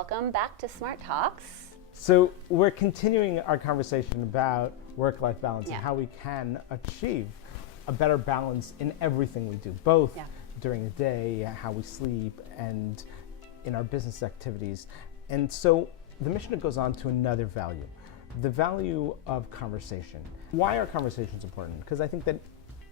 welcome back to Smart Talks. So we're continuing our conversation about work-life balance and how we can achieve a better balance in everything we do, both during the day, how we sleep, and in our business activities. And so the mission goes on to another value, the value of conversation. Why are conversations important? Because I think that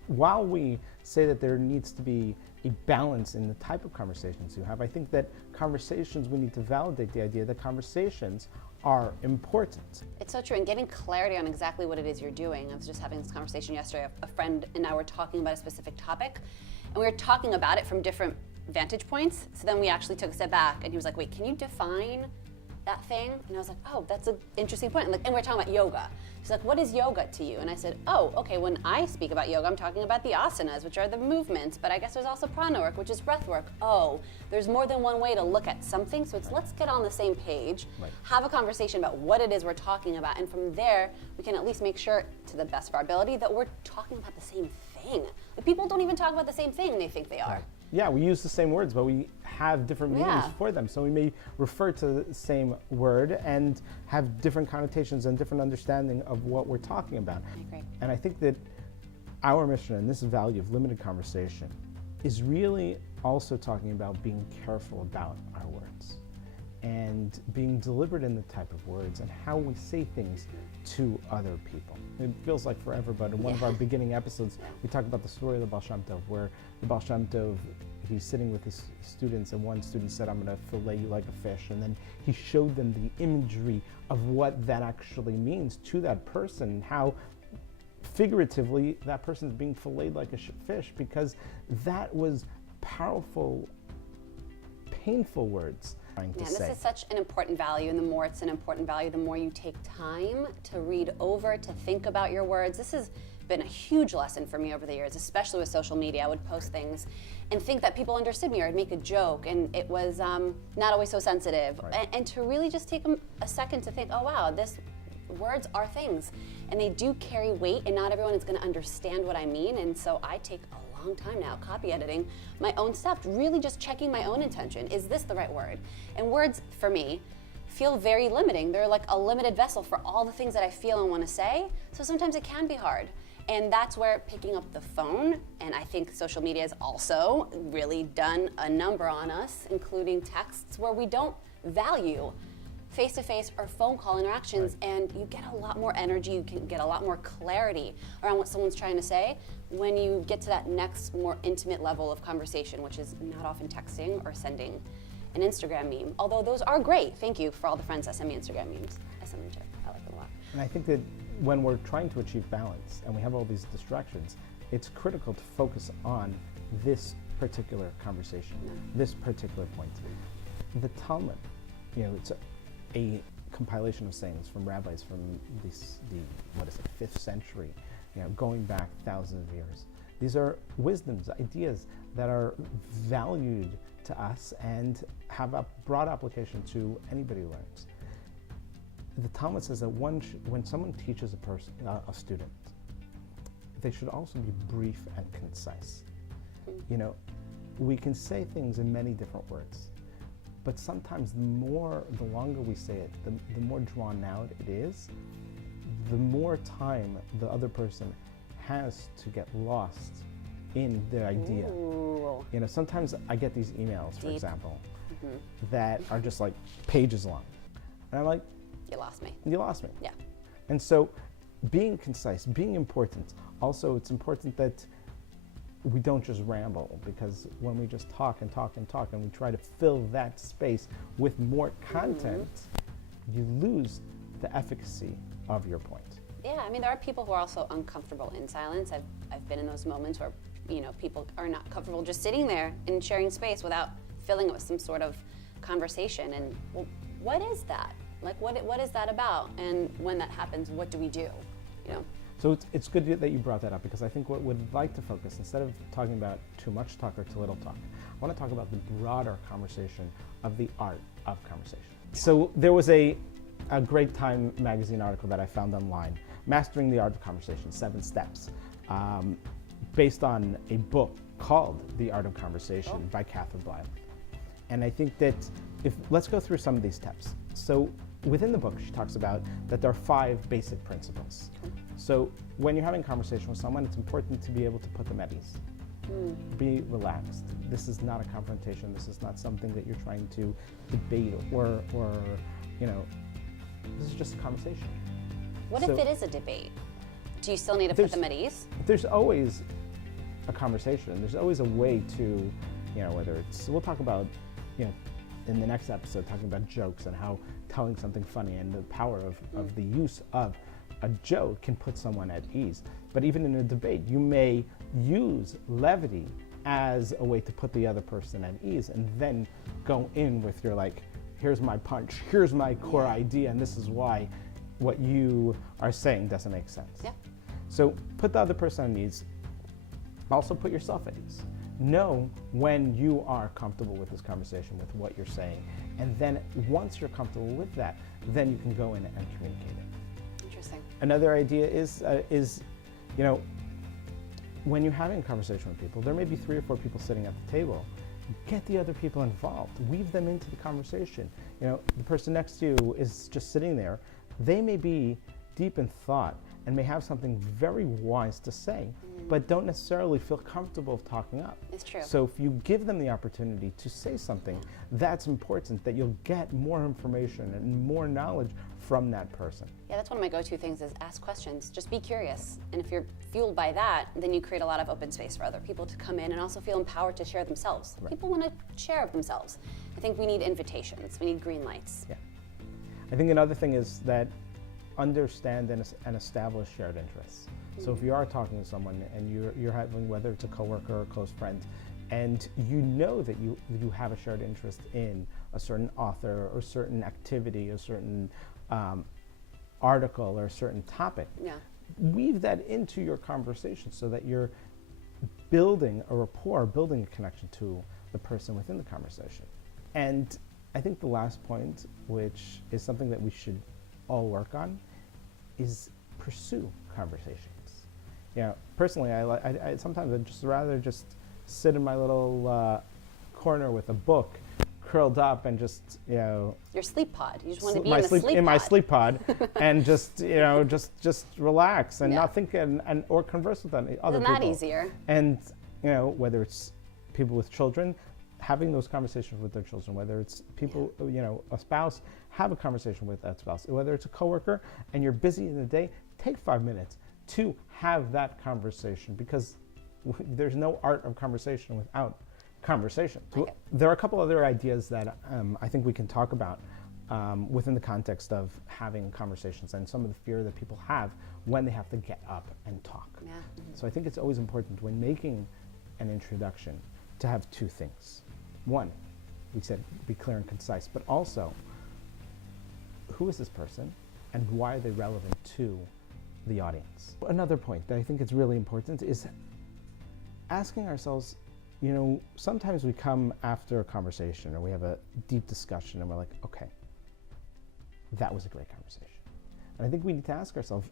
while we say that there needs to be a balance in the type of conversations you have, I think that conversations, we need to validate the idea that conversations are important. It's so true, and getting clarity on exactly what it is you're doing. I was just having this conversation yesterday. A friend and I were talking about a specific topic, and we were talking about it from different vantage points. So then we actually took a step back, and he was like, wait, can you define that thing? And I was like, oh, that's an interesting point. And we're talking about yoga. He's like, what is yoga to you? And I said, oh, okay, when I speak about yoga, I'm talking about the asanas, which are the movements, but I guess there's also prana work, which is breath work. Oh, there's more than one way to look at something, so it's let's get on the same page, have a conversation about what it is we're talking about, and from there, we can at least make sure, to the best of our ability, that we're talking about the same thing. Like, people don't even talk about the same thing, they think they are. Yeah, we use the same words, but we have different meanings for them. So we may refer to the same word and have different connotations and different understanding of what we're talking about. I agree. And I think that our mission and this value of limited conversation is really also talking about being careful about our words and being deliberate in the type of words and how we say things to other people. It feels like forever, but in one of our beginning episodes, we talked about the story of the Baal Shem Tov, where the Baal Shem Tov, he's sitting with his students, and one student said, I'm going to fillet you like a fish. And then he showed them the imagery of what that actually means to that person, how figuratively that person is being filleted like a fish, because that was powerful, painful words. This is such an important value, and the more it's an important value, the more you take time to read over, to think about your words. This has been a huge lesson for me over the years, especially with social media. I would post things and think that people understood me, or I'd make a joke, and it was not always so sensitive. And to really just take a second to think, oh wow, words are things, and they do carry weight, and not everyone is going to understand what I mean. And so I take a long time now copy editing my own stuff, really just checking my own intention. Is this the right word? And words, for me, feel very limiting. They're like a limited vessel for all the things that I feel and want to say. So sometimes it can be hard. And that's where picking up the phone, and I think social media has also really done a number on us, including texts, where we don't value face-to-face or phone call interactions, and you get a lot more energy, you can get a lot more clarity around what someone's trying to say when you get to that next more intimate level of conversation, which is not often texting or sending an Instagram meme. Although those are great. Thank you for all the friends that send me Instagram memes. I send them too. I like them a lot. And I think that when we're trying to achieve balance and we have all these distractions, it's critical to focus on this particular conversation, this particular point. The Talmud, it's a compilation of sayings from rabbis from the 5th century, going back thousands of years. These are wisdoms, ideas that are valued to us and have a broad application to anybody who learns. The Talmud says that when someone teaches a student, they should also be brief and concise. We can say things in many different words, but sometimes the longer we say it, the more drawn out it is, the more time the other person has to get lost in the idea. Sometimes I get these emails, for example, that are just like pages long. And I'm like, you lost me. You lost me. Yeah. And so being concise, being important. Also, it's important that we don't just ramble, because when we just talk and talk and talk and we try to fill that space with more content, you lose the efficacy of your point. Yeah, I mean, there are people who are also uncomfortable in silence. I've been in those moments where, people are not comfortable just sitting there and sharing space without filling it with some sort of conversation. And well, what is that? Like, what is that about? And when that happens, what do we do? So it's good that you brought that up, because I think what we'd like to focus, instead of talking about too much talk or too little talk, I want to talk about the broader conversation of the art of conversation. So there was a great Time magazine article that I found online, Mastering the Art of Conversation, 7 Steps, based on a book called The Art of Conversation by Catherine Blyle. And I think that let's go through some of these steps. So within the book, she talks about that there are 5 basic principles. So when you're having a conversation with someone, it's important to be able to put them at ease. Be relaxed. This is not a confrontation. This is not something that you're trying to debate or this is just a conversation. What if it is a debate? Do you still need to put them at ease? There's always a conversation. There's always a way to, whether it's, we'll talk about, in the next episode, talking about jokes and how telling something funny and the power of the use of a joke can put someone at ease. But even in a debate, you may use levity as a way to put the other person at ease and then go in with your here's my punch, here's my core idea, and this is why what you are saying doesn't make sense. Yeah. So put the other person at ease. Also put yourself at ease. Know when you are comfortable with this conversation, with what you're saying, and then once you're comfortable with that, then you can go in and communicate it. Interesting. Another idea is when you're having a conversation with people, there may be 3 or 4 people sitting at the table. Get the other people involved. Weave them into the conversation. The person next to you is just sitting there. They may be deep in thought and may have something very wise to say, but don't necessarily feel comfortable talking up. It's true. So if you give them the opportunity to say something, that's important, that you'll get more information and more knowledge from that person. Yeah, that's one of my go-to things is ask questions. Just be curious. And if you're fueled by that, then you create a lot of open space for other people to come in and also feel empowered to share themselves. Right. People want to share of themselves. I think we need invitations. We need green lights. Yeah. I think another thing is that understand and establish shared interests. So if you are talking to someone and you're having, whether it's a coworker or a close friend, and you know that you have a shared interest in a certain author or certain activity or certain article or a certain topic, weave that into your conversation so that you're building a rapport, building a connection to the person within the conversation. And I think the last point, which is something that we should all work on, is pursue conversations. Personally, I sometimes I'd just rather just sit in my little corner with a book, curled up, and just your sleep pod. You just want to be in my sleep pod, and just just relax and not think and or converse with other people. Isn't that easier? And whether it's people with children, having those conversations with their children, whether it's people, a spouse, have a conversation with that spouse, whether it's a coworker and you're busy in the day, take 5 minutes to have that conversation, because there's no art of conversation without conversation. So there are a couple other ideas that I think we can talk about within the context of having conversations and some of the fear that people have when they have to get up and talk. Yeah. So I think it's always important when making an introduction to have 2 things. One, we said be clear and concise, but also who is this person and why are they relevant to the audience? Another point that I think is really important is asking ourselves, sometimes we come after a conversation or we have a deep discussion and we're like, okay, that was a great conversation. And I think we need to ask ourselves,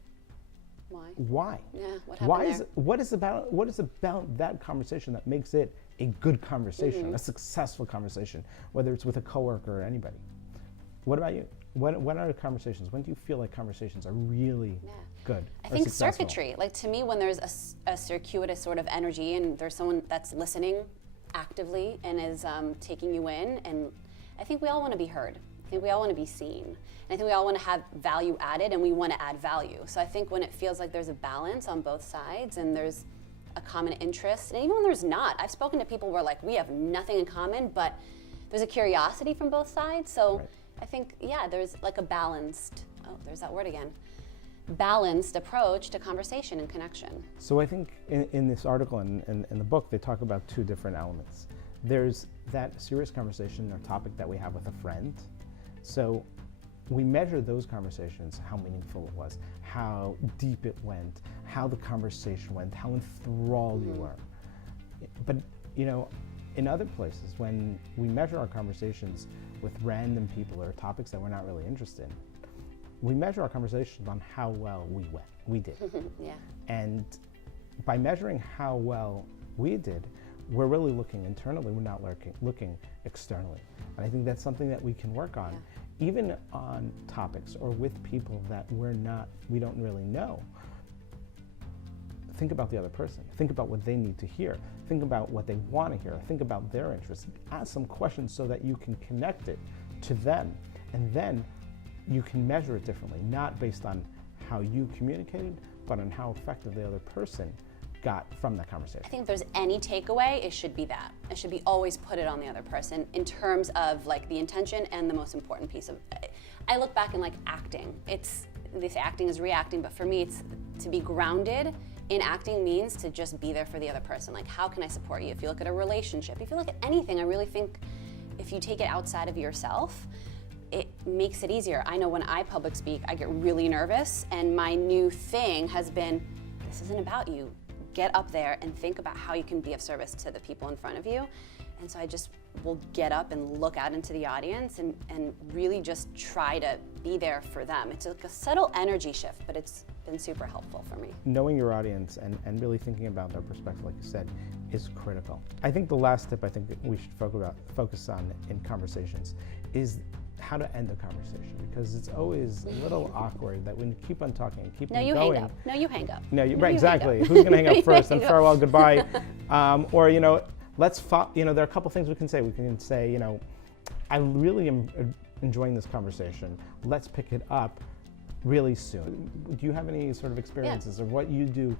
why? Yeah, what happened there? What is about that conversation that makes it a good conversation, a successful conversation, whether it's with a coworker or anybody? What about you? When are conversations? When do you feel like conversations are really good? I think successful? circuitry. To me, when there's a circuitous sort of energy and there's someone that's listening actively and is taking you in, and I think we all want to be heard. I think we all want to be seen. And I think we all want to have value added, and we want to add value. So I think when it feels like there's a balance on both sides and there's a common interest, and even when there's not, I've spoken to people where we have nothing in common, but there's a curiosity from both sides. So I think, there's a balanced, there's that word again, balanced approach to conversation and connection. So I think in this article and in the book, they talk about 2 different elements. There's that serious conversation or topic that we have with a friend. So we measure those conversations, how meaningful it was, how deep it went, how the conversation went, how enthralled you were. But, in other places, when we measure our conversations with random people or topics that we're not really interested in, we measure our conversations on how well we did. Yeah. And by measuring how well we did, we're really looking internally, we're not looking externally. And I think that's something that we can work on, even on topics or with people that we don't really know. Think about the other person. Think about what they need to hear. Think about what they want to hear. Think about their interests. Ask some questions so that you can connect it to them. And then you can measure it differently, not based on how you communicated, but on how effective the other person got from that conversation. I think if there's any takeaway, it should be that. It should be always put it on the other person in terms of like the intention and the most important piece of it. I look back and like acting. They say acting is reacting, but for me it's to be grounded in acting means to just be there for the other person. Like, how can I support you? If you look at a relationship, if you look at anything, I really think if you take it outside of yourself, it makes it easier. I know when I public speak, I get really nervous, and my new thing has been, this isn't about you. Get up there and think about how you can be of service to the people in front of you. And so I just will get up and look out into the audience and really just try to be there for them. It's like a subtle energy shift, but it's been super helpful for me. Knowing your audience and really thinking about their perspective, like you said, is critical. I think the last tip I think that we should focus on in conversations is how to end a conversation, because it's always a little awkward that when you keep on talking and keep on going. No, you hang up. No, you hang up. No, right, exactly. Who's going to hang up first? And farewell, goodbye. Or, there are a couple things we can say. We can say, I really am enjoying this conversation. Let's pick it up really soon. Do you have any sort of experiences of what you do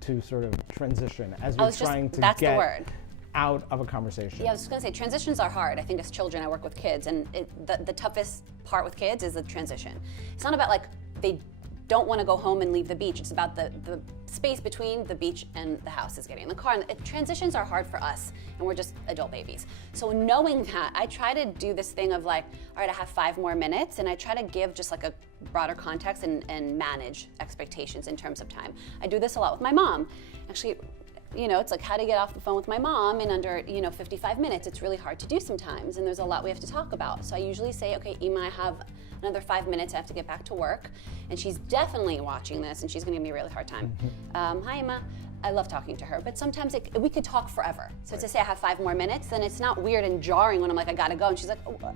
to sort of transition as you're trying to get out of a conversation? Yeah, I was just going to say, transitions are hard. I think as children, I work with kids, and the toughest part with kids is the transition. It's not about like they don't want to go home and leave the beach. It's about the space between the beach and the house is getting in the car. And transitions are hard for us, and we're just adult babies. So knowing that, I try to do this thing of like, all right, I have 5 more minutes, and I try to give just like a broader context and manage expectations in terms of time. I do this a lot with my mom. Actually, it's like how to get off the phone with my mom in under, 55 minutes. It's really hard to do sometimes, and there's a lot we have to talk about. So I usually say, okay, Ima, I have another 5 minutes. I have to get back to work. And she's definitely watching this, and she's going to give me a really hard time. Hi, Ima. I love talking to her, but sometimes we could talk forever. So to say I have 5 more minutes, then it's not weird and jarring when I'm like, I gotta go. And she's like, oh, what?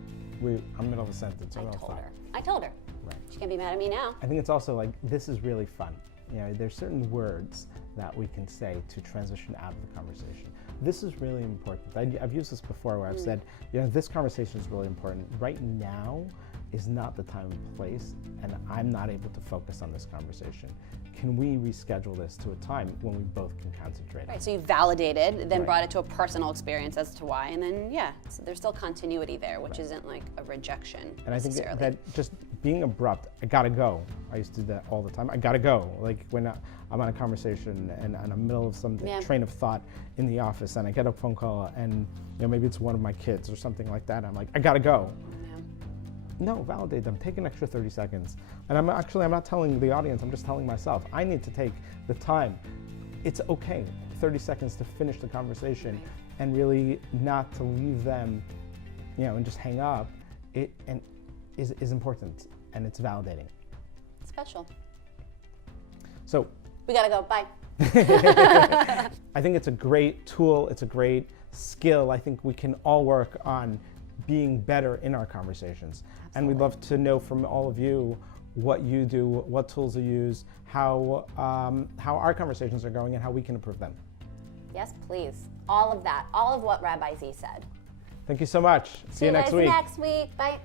I'm middle of a sentence. I told her. Right. She can't be mad at me now. I think it's also like, this is really fun. There's certain words that we can say to transition out of the conversation. This is really important. I've used this before where I've said, this conversation is really important. Right now is not the time and place, and I'm not able to focus on this conversation. Can we reschedule this to a time when we both can concentrate? Right, so you validated, then brought it to a personal experience as to why, and then so there's still continuity there, which isn't like a rejection. And I think that just being abrupt, I gotta go. I used to do that all the time. I gotta go. Like when I'm on a conversation and I'm in the middle of some train of thought in the office, and I get a phone call, and maybe it's one of my kids or something like that. I'm like, I gotta go. No, validate them. Take an extra 30 seconds. And I'm not telling the audience, I'm just telling myself. I need to take the time. It's okay, 30 seconds to finish the conversation and really not to leave them, and just hang up. It is important, and it's validating. Special. So. We gotta go, bye. I think it's a great tool, it's a great skill. I think we can all work on being better in our conversations. Absolutely. And we'd love to know from all of you what you do, what tools you use, how our conversations are going, and how we can improve them. Yes, please. All of that, all of what Rabbi Z said. Thank you so much. See you next week. Next week. Bye.